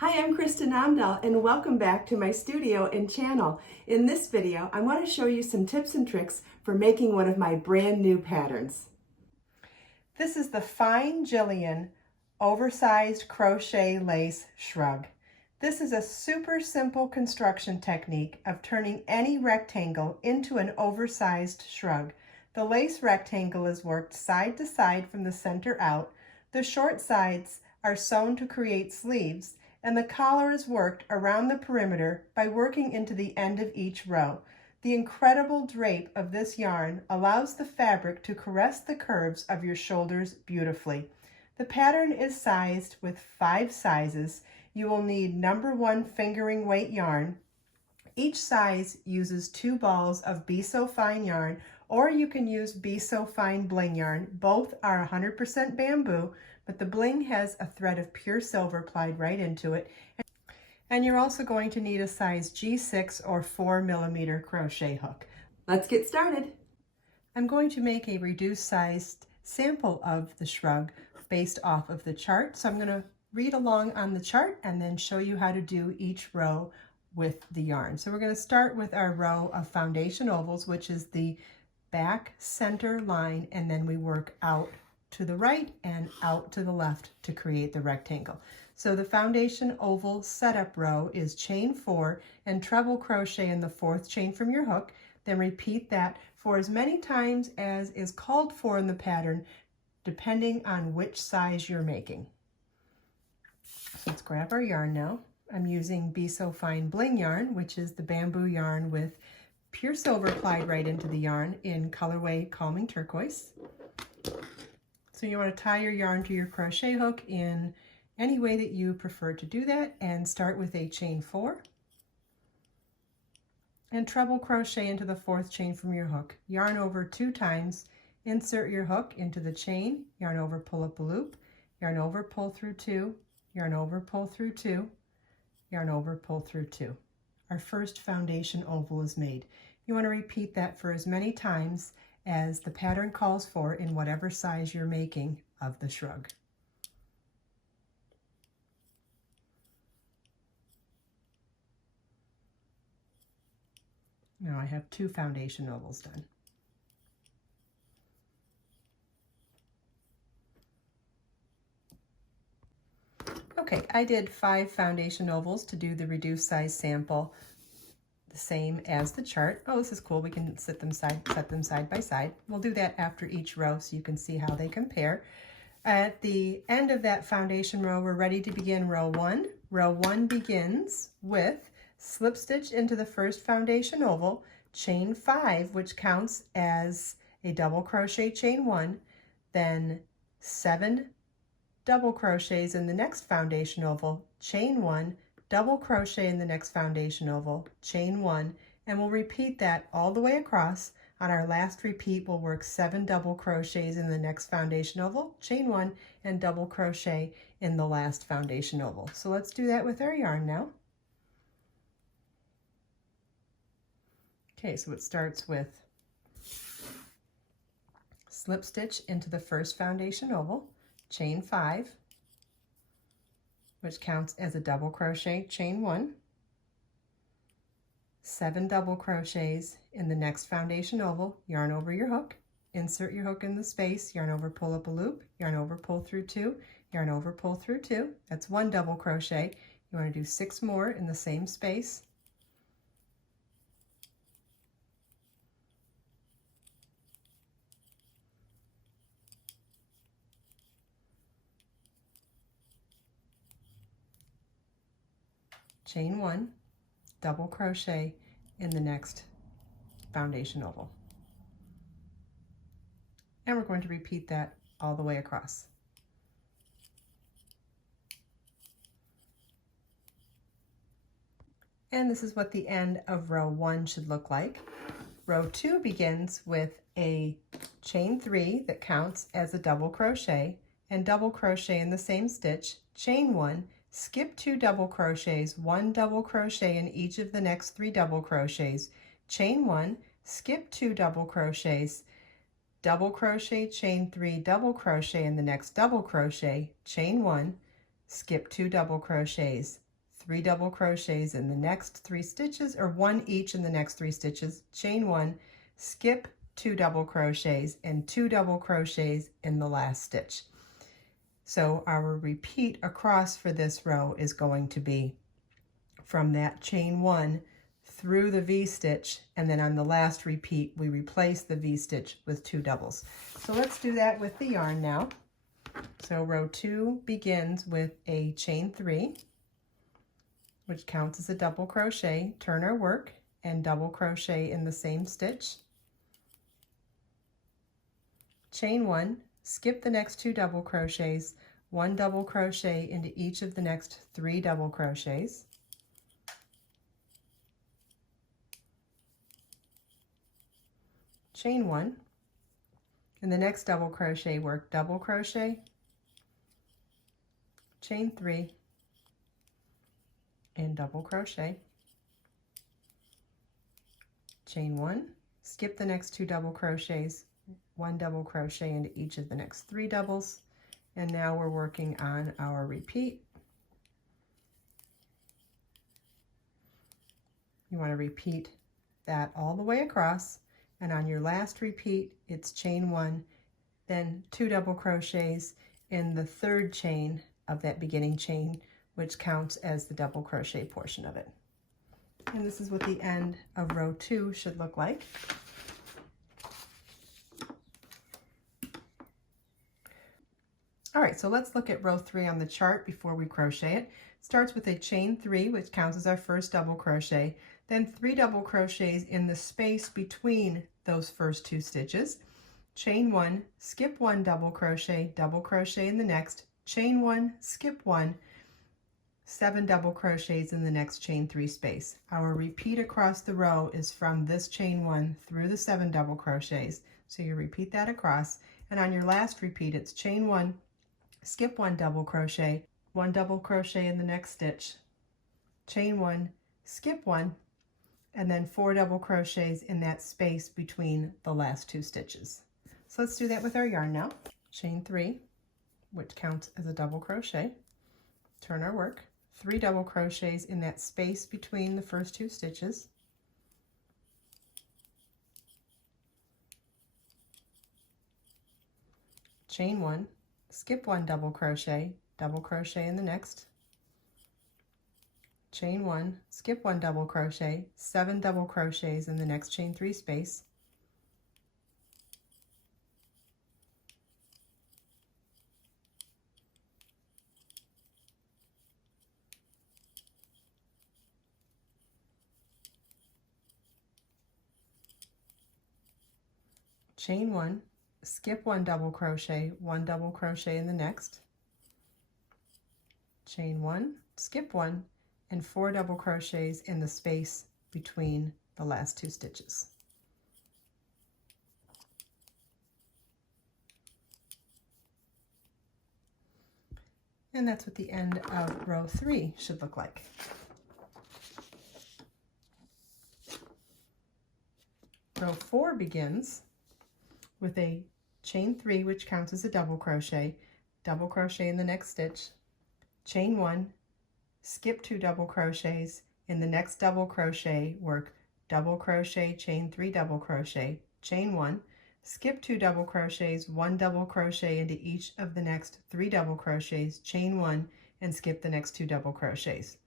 Hi, I'm Kristen Amdahl and welcome back to my studio and channel. In this video, I want to show you some tips and tricks for making one of my brand new patterns. This is the Fine Gillian oversized crochet lace shrug. This is a super simple construction technique of turning any rectangle into an oversized shrug. The lace rectangle is worked side to side from the center out. The short sides are sewn to create sleeves, and the collar is worked around the perimeter by working into the end of each row. The incredible drape of this yarn allows the fabric to caress the curves of your shoulders beautifully. The pattern is sized with 5 sizes. You will need number 1 fingering weight yarn. Each size uses 2 balls of Be So Fine yarn, or you can use Be So Fine bling yarn. Both are 100% bamboo, but the bling has a thread of pure silver applied right into it. And you're also going to need a size G6 or 4mm crochet hook. Let's get started. I'm going to make a reduced sized sample of the shrug based off of the chart. So I'm going to read along on the chart and then show you how to do each row with the yarn. So we're going to start with our row of foundation ovals, which is the back center line, and then we work out to the right and out to the left to create the rectangle. So the foundation oval setup row is chain 4 and treble crochet in the 4th chain from your hook. Then repeat that for as many times as is called for in the pattern, depending on which size you're making. Let's grab our yarn now. I'm using Be So Fine bling yarn, which is the bamboo yarn with pure silver applied right into the yarn in colorway Calming Turquoise. So you want to tie your yarn to your crochet hook in any way that you prefer to do that, and start with a chain 4 and treble crochet into the 4th chain from your hook. Yarn over 2 times, insert your hook into the chain, yarn over, pull up a loop, yarn over, pull through 2, yarn over, pull through 2, yarn over, pull through 2. Our first foundation oval is made. You want to repeat that for as many times as the pattern calls for in whatever size you're making of the shrug. Now I have 2 foundation ovals done. Okay, I did 5 foundation ovals to do the reduced size sample, the same as the chart. Oh, this is cool. We can set them side by side. We'll do that after each row so you can see how they compare. At the end of that foundation row, we're ready to begin row 1. Row 1 begins with slip stitch into the first foundation oval, chain 5, which counts as a double crochet chain 1, then 7 double crochets in the next foundation oval, chain 1, double crochet in the next foundation oval, chain 1, and we'll repeat that all the way across. On our last repeat, we'll work 7 double crochets in the next foundation oval, chain 1, and double crochet in the last foundation oval. So let's do that with our yarn now. Okay, so it starts with slip stitch into the first foundation oval, chain 5, which counts as a double crochet, chain 1, 7 double crochets in the next foundation oval, yarn over your hook, insert your hook in the space, yarn over, pull up a loop, yarn over, pull through 2, yarn over, pull through 2. That's 1 double crochet. You want to do 6 more in the same space. Chain 1, double crochet in the next foundation oval. And we're going to repeat that all the way across. And this is what the end of row 1 should look like. Row 2 begins with a chain 3 that counts as a double crochet, and double crochet in the same stitch, chain 1, skip 2 double crochets, 1 double crochet in each of the next 3 double crochets, chain 1, skip 2 double crochets, double crochet, chain 3, double crochet in the next double crochet, chain 1, skip 2 double crochets, 3 double crochets in the next 3 stitches, or 1 each in the next 3 stitches, chain 1, skip 2 double crochets and 2 double crochets in the last stitch. So our repeat across for this row is going to be from that chain 1 through the V-stitch, and then on the last repeat we replace the V-stitch with 2 doubles. So let's do that with the yarn now. So row 2 begins with a chain 3, which counts as a double crochet, turn our work, and double crochet in the same stitch. Chain 1, skip the next 2 double crochets, 1 double crochet into each of the next 3 double crochets. Chain 1. In the next double crochet work, double crochet, chain 3, and double crochet. Chain 1, skip the next 2 double crochets, 1 double crochet into each of the next 3 doubles, and now we're working on our repeat. You want to repeat that all the way across, and on your last repeat it's chain 1, then 2 double crochets in the 3rd chain of that beginning chain, which counts as the double crochet portion of it. And this is what the end of row 2 should look like. All right, so let's look at row 3 on the chart before we crochet it. It starts with a chain 3, which counts as our first double crochet, then 3 double crochets in the space between those first 2 stitches. Chain 1, skip 1 double crochet in the next, chain 1, skip 1, 7 double crochets in the next chain 3 space. Our repeat across the row is from this chain 1 through the 7 double crochets. So you repeat that across, and on your last repeat it's chain 1, skip 1 double crochet, 1 double crochet in the next stitch, chain 1, skip 1, and then 4 double crochets in that space between the last 2 stitches. So let's do that with our yarn now. Chain 3, which counts as a double crochet, turn our work, 3 double crochets in that space between the first 2 stitches, chain 1, skip 1 double crochet in the next, chain 1, skip 1 double crochet, 7 double crochets in the next chain 3 space, chain 1, skip 1 double crochet, 1 double crochet in the next, chain 1, skip 1, and 4 double crochets in the space between the last 2 stitches. And that's what the end of row 3 should look like. Row 4 begins with a chain 3, which counts as a double crochet in the next stitch, chain 1, skip 2 double crochets, in the next double crochet work double crochet, chain 3 double crochet, chain 1, skip 2 double crochets, 1 double crochet into each of the next 3 double crochets, chain 1, and skip the next 2 double crochets.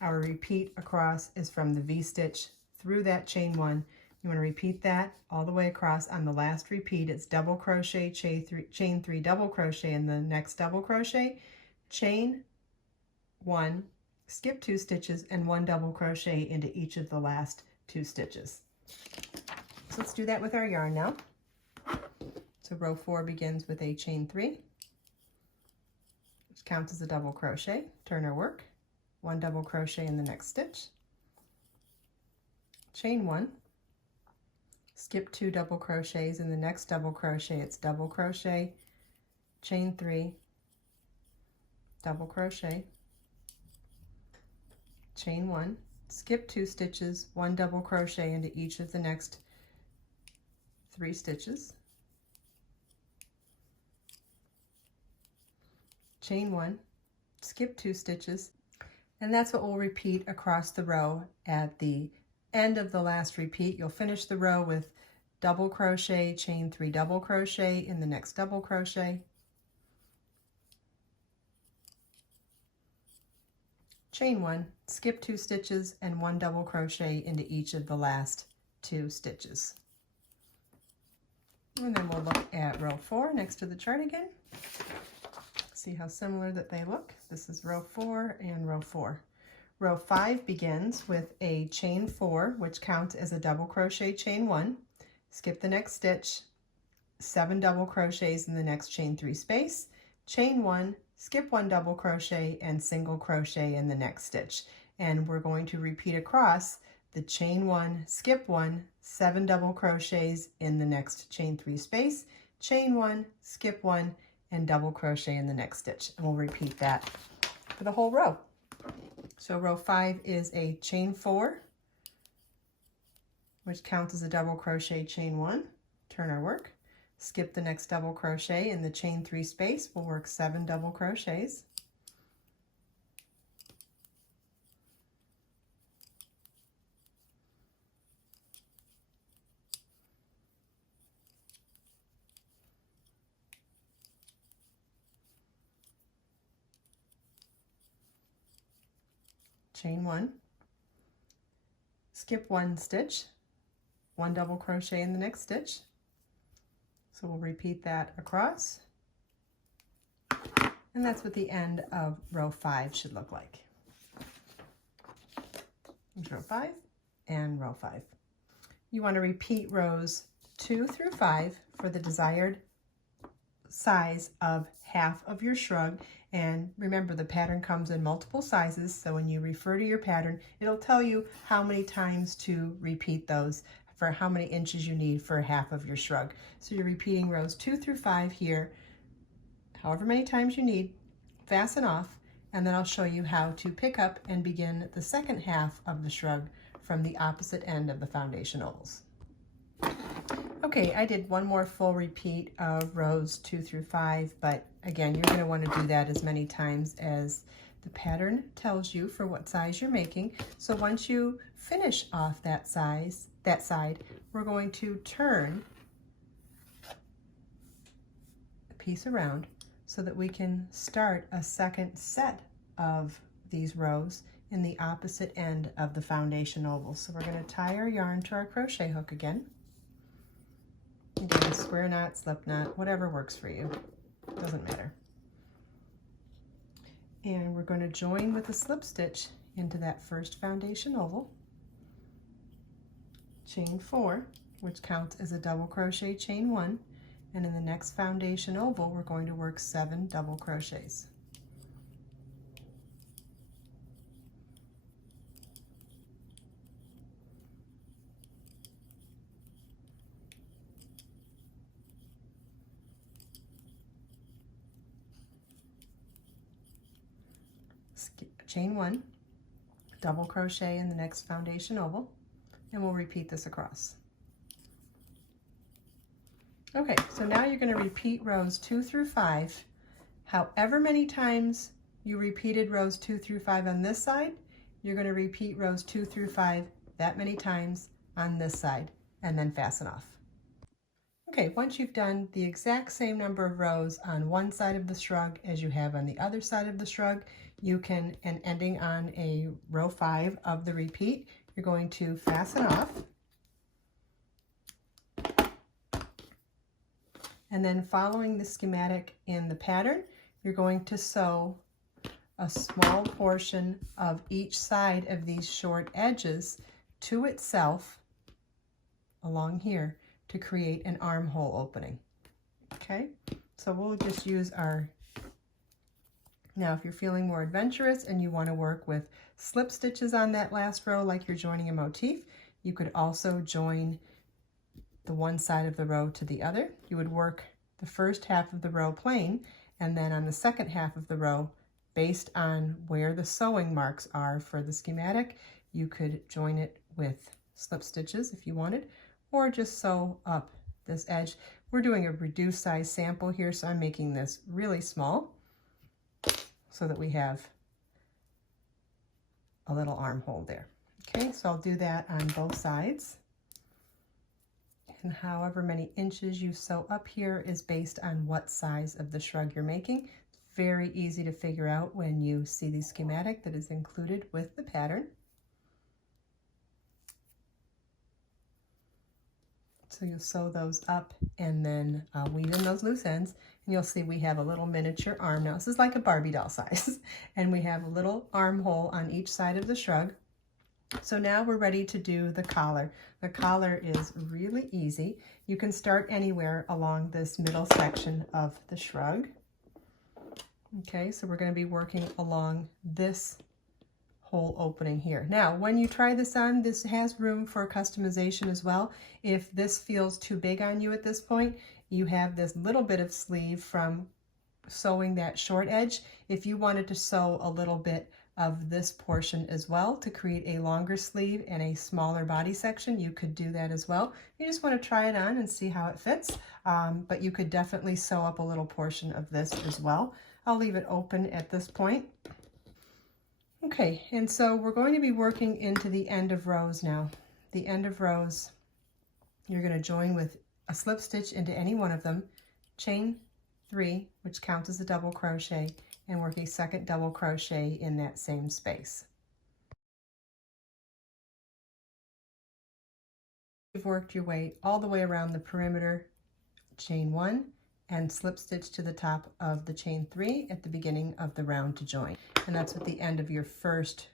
Our repeat across is from the V-stitch through that chain 1. You want to repeat that all the way across. On the last repeat it's double crochet, chain 3 double crochet in the next double crochet, chain 1, skip 2 stitches, and 1 double crochet into each of the last 2 stitches. So let's do that with our yarn now. So row 4 begins with a chain 3, which counts as a double crochet, turn our work, 1 double crochet in the next stitch, chain 1, skip 2 double crochets, in the next double crochet it's double crochet, chain 3, double crochet, chain 1, skip 2 stitches, 1 double crochet into each of the next 3 stitches, chain 1, skip 2 stitches, And that's what we'll repeat across the row. At the end of the last repeat, you'll finish the row with double crochet, chain 3 double crochet in the next double crochet, chain 1, skip 2 stitches, and 1 double crochet into each of the last 2 stitches. And then we'll look at row 4 next to the chart again. See how similar that they look. This is row 4 and row 4. Row 5 begins with a chain 4, which counts as a double crochet, chain 1, skip the next stitch, 7 double crochets in the next chain 3 space, chain 1, skip 1 double crochet, and single crochet in the next stitch. And we're going to repeat across the chain 1, skip 1, 7 double crochets in the next chain 3 space, chain 1, skip 1, and double crochet in the next stitch. And we'll repeat that for the whole row. So row 5 is a chain 4, which counts as a double crochet, chain 1, turn our work, skip the next double crochet in the chain 3 space, we'll work 7 double crochets, chain 1, skip 1 stitch, 1 double crochet in the next stitch. So we'll repeat that across. And that's what the end of row 5 should look like. Here's row 5 and row 5. You want to repeat rows 2 through 5 for the desired size of half of your shrug. And remember, the pattern comes in multiple sizes, so when you refer to your pattern, it'll tell you how many times to repeat those for how many inches you need for half of your shrug. So you're repeating rows 2 through 5 here, however many times you need, fasten off, and then I'll show you how to pick up and begin the second half of the shrug from the opposite end of the foundation ovals. Okay, I did one more full repeat of rows 2 through 5, but again, you're going to want to do that as many times as the pattern tells you for what size you're making. So once you finish off that side, we're going to turn the piece around so that we can start a second set of these rows in the opposite end of the foundation oval. So we're going to tie our yarn to our crochet hook again. Again, square knot, slip knot, whatever works for you, doesn't matter. And we're going to join with a slip stitch into that first foundation oval, chain 4, which counts as a double crochet, chain 1, and in the next foundation oval we're going to work 7 double crochets. Chain 1, double crochet in the next foundation oval, and we'll repeat this across. Okay, so now you're going to repeat rows 2 through 5. However many times you repeated rows 2 through 5 on this side, you're going to repeat rows 2 through 5 that many times on this side, and then fasten off. Okay, once you've done the exact same number of rows on one side of the shrug as you have on the other side of the shrug, you can, and ending on a row 5 of the repeat, you're going to fasten off. And then following the schematic in the pattern, you're going to sew a small portion of each side of these short edges to itself along here to create an armhole opening. Okay, so we'll just use our, now if you're feeling more adventurous and you want to work with slip stitches on that last row like you're joining a motif, you could also join the one side of the row to the other. You would work the first half of the row plain, and then on the second half of the row, based on where the sewing marks are for the schematic, you could join it with slip stitches if you wanted, or just sew up this edge. We're doing a reduced size sample here, so I'm making this really small so that we have a little armhole there. Okay, so I'll do that on both sides. And however many inches you sew up here is based on what size of the shrug you're making. It's very easy to figure out when you see the schematic that is included with the pattern. So you'll sew those up and then weave in those loose ends, and you'll see we have a little miniature arm now. This is like a Barbie doll size, and we have a little armhole on each side of the shrug. So now we're ready to do the collar. The collar is really easy. You can start anywhere along this middle section of the shrug. Okay, so we're going to be working along this whole opening here. Now, when you try this on, this has room for customization as well. If this feels too big on you at this point, you have this little bit of sleeve from sewing that short edge. If you wanted to sew a little bit of this portion as well to create a longer sleeve and a smaller body section, you could do that as well. You just want to try it on and see how it fits, but you could definitely sew up a little portion of this as well. I'll leave it open at this point. Okay, and so we're going to be working into the end of rows now. The end of rows, you're going to join with a slip stitch into any one of them, chain 3, which counts as a double crochet, and work a second double crochet in that same space. You've worked your way all the way around the perimeter, chain 1, and slip stitch to the top of the chain 3 at the beginning of the round to join. And that's what the end of your first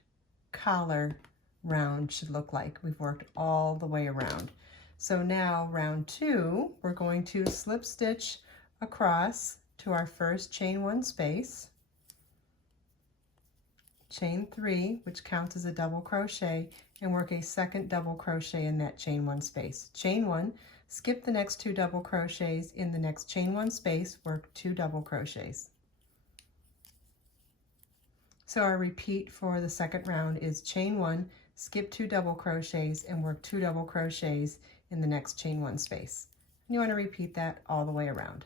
collar round should look like. We've worked all the way around. So now round 2, we're going to slip stitch across to our first chain 1 space, chain 3, which counts as a double crochet, and work a second double crochet in that chain 1 space. Chain 1, skip the next 2 double crochets in the next chain 1 space, work 2 double crochets. So our repeat for the second round is chain 1, skip 2 double crochets, and work 2 double crochets in the next chain 1 space. And you want to repeat that all the way around.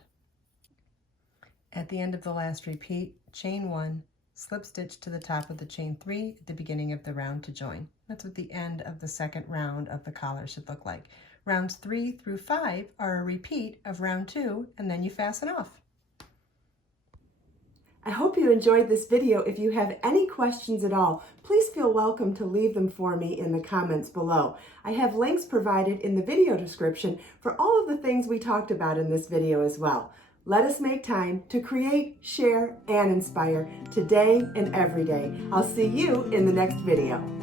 At the end of the last repeat, chain 1, slip stitch to the top of the chain 3 at the beginning of the round to join. That's what the end of the second round of the collar should look like. Rounds 3 through 5 are a repeat of round 2, and then you fasten off. I hope you enjoyed this video. If you have any questions at all, please feel welcome to leave them for me in the comments below. I have links provided in the video description for all of the things we talked about in this video as well. Let us make time to create, share, and inspire today and every day. I'll see you in the next video.